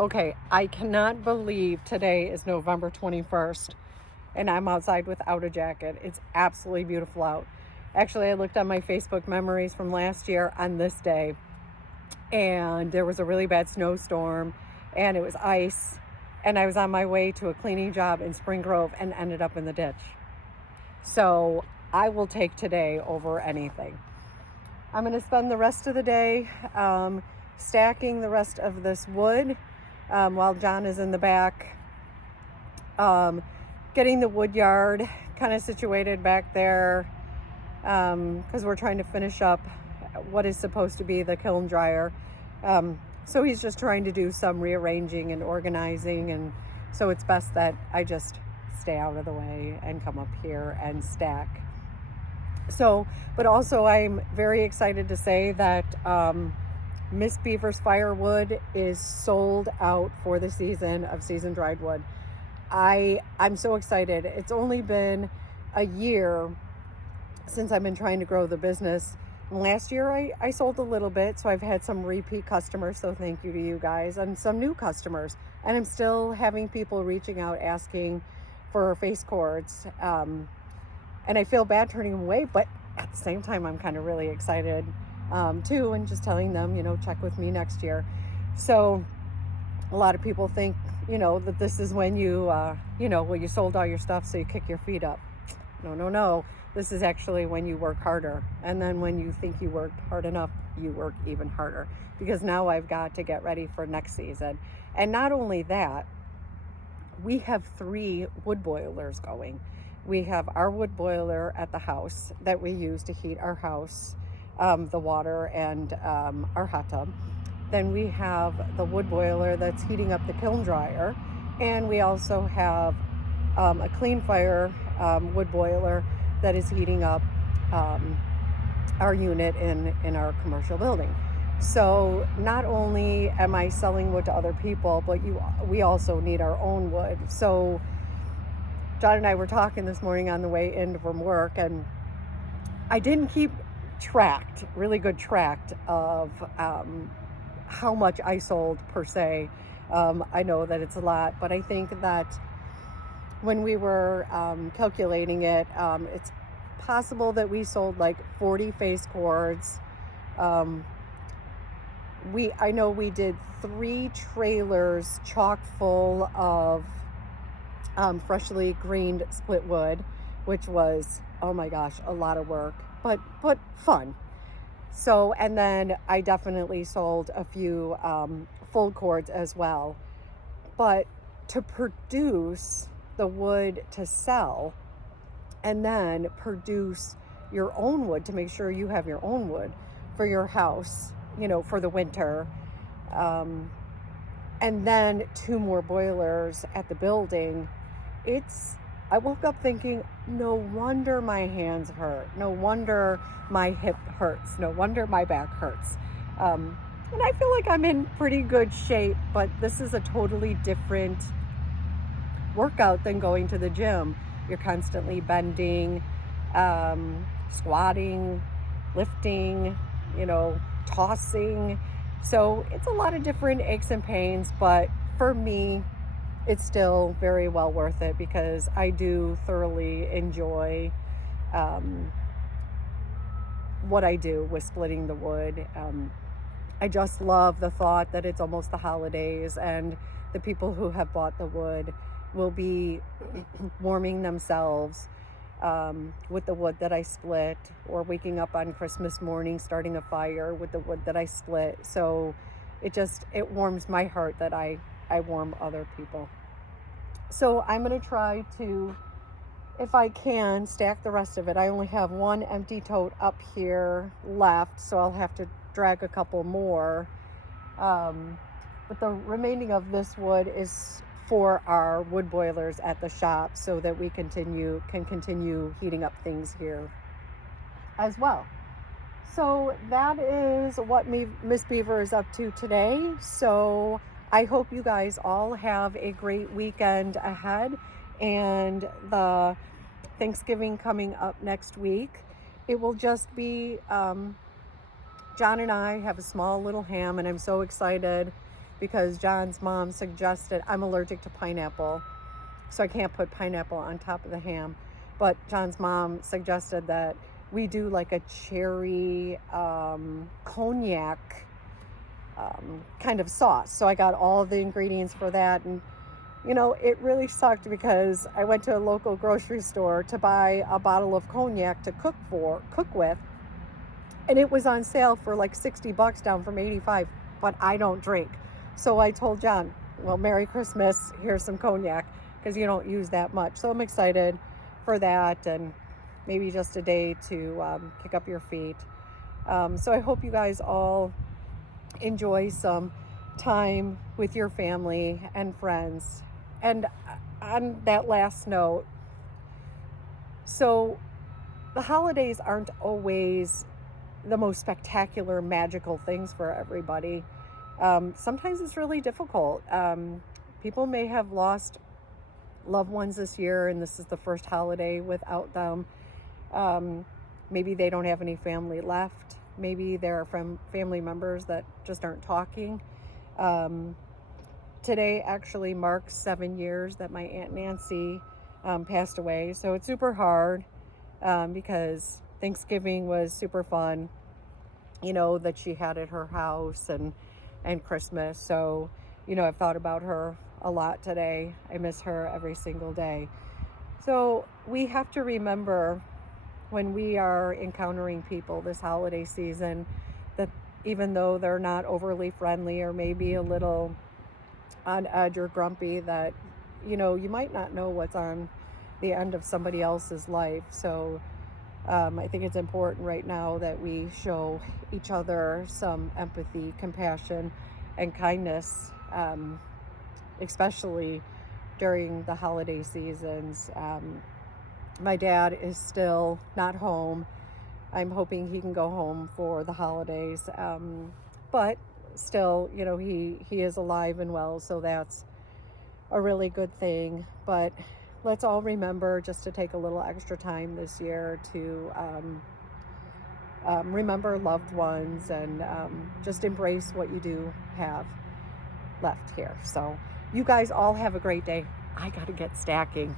Okay, I cannot believe today is November 21st and I'm outside without a jacket. It's absolutely beautiful out. Actually, I looked on my Facebook memories from last year on this day, and there was a really bad snowstorm and it was ice, and I was on my way to a cleaning job in Spring Grove and ended up in the ditch. So I will take today over anything. I'm going to spend the rest of the day stacking the rest of this wood while John is in the back, getting the wood yard kind of situated back there, because we're trying to finish up what is supposed to be the kiln dryer. So he's just trying to do some rearranging and organizing, and so it's best that I just stay out of the way and come up here and stack. So, but also I'm very excited to say that Ms.Beaver's Firewood is sold out for the season of season dried wood. I'm so excited. It's only been a year since I've been trying to grow the business. Last year I sold a little bit, so I've had some repeat customers, so thank you to you guys, and some new customers. And I'm still having people reaching out asking for face cords. And I feel bad turning them away, but at the same time, I'm kind of really excited too, and just telling them, check with me next year. So a lot of people think, that this is when you sold all your stuff, so you kick your feet up. No. This is actually when you work harder. And then when you think you worked hard enough, you work even harder, because now I've got to get ready for next season. And not only that, we have 3 wood boilers going. We have our wood boiler at the house that we use to heat our house, the water, and our hot tub. Then we have the wood boiler that's heating up the kiln dryer. And we also have a clean fire wood boiler that is heating up our unit in our commercial building. So not only am I selling wood to other people, but we also need our own wood. So John and I were talking this morning on the way in from work, and I didn't keep really good track of how much I sold per se. I know that it's a lot, but I think that when we were calculating it, it's possible that we sold like 40 face cords. I know we did 3 trailers chock full of freshly greened split wood, which was, oh my gosh, a lot of work, but fun. So, and then I definitely sold a few full cords as well. But to produce the wood to sell, and then produce your own wood to make sure you have your own wood for your house, for the winter, and then 2 more boilers at the building. I woke up thinking, no wonder my hands hurt, no wonder my hip hurts, no wonder my back hurts. And I feel like I'm in pretty good shape, but this is a totally different workout than going to the gym. You're constantly bending, squatting, lifting, tossing. So it's a lot of different aches and pains, but for me, it's still very well worth it, because I do thoroughly enjoy what I do with splitting the wood. I just love the thought that it's almost the holidays, and the people who have bought the wood will be warming themselves with the wood that I split, or waking up on Christmas morning starting a fire with the wood that I split. So it warms my heart that I warm other people. So I'm going to try to, if I can, stack the rest of it. I only have 1 empty tote up here left, so I'll have to drag a couple more. But the remaining of this wood is for our wood boilers at the shop, so that we can continue heating up things here as well. So that is what Miss Beaver is up to today. So I hope you guys all have a great weekend ahead, and the Thanksgiving coming up next week. It will just be John and I have a small little ham, and I'm so excited because John's mom suggested, I'm allergic to pineapple, so I can't put pineapple on top of the ham. But John's mom suggested that we do like a cherry cognac kind of sauce. So I got all the ingredients for that. And, you know, it really sucked because I went to a local grocery store to buy a bottle of cognac to cook with. And it was on sale for like $60 down from 85, but I don't drink. So I told John, well, Merry Christmas, here's some cognac, because you don't use that much. So I'm excited for that, and maybe just a day to kick up your feet. So I hope you guys all enjoy some time with your family and friends. And on that last note, so the holidays aren't always the most spectacular, magical things for everybody. Sometimes it's really difficult. People may have lost loved ones this year, and this is the first holiday without them. Maybe they don't have any family left. Maybe there are family members that just aren't talking. Today actually marks 7 years that my Aunt Nancy passed away. So it's super hard because Thanksgiving was super fun, you know, that she had at her house, and Christmas. So, you know, I've thought about her a lot today. I miss her every single day. So we have to remember when we are encountering people this holiday season that even though they're not overly friendly or maybe a little on edge or grumpy, that, you know, you might not know what's on the end of somebody else's life. So I think it's important right now that we show each other some empathy, compassion, and kindness, especially during the holiday seasons. My dad is still not home. I'm hoping he can go home for the holidays. But still, you know, he is alive and well, so that's a really good thing. But let's all remember just to take a little extra time this year to remember loved ones, and just embrace what you do have left here. So you guys all have a great day. I gotta get stacking.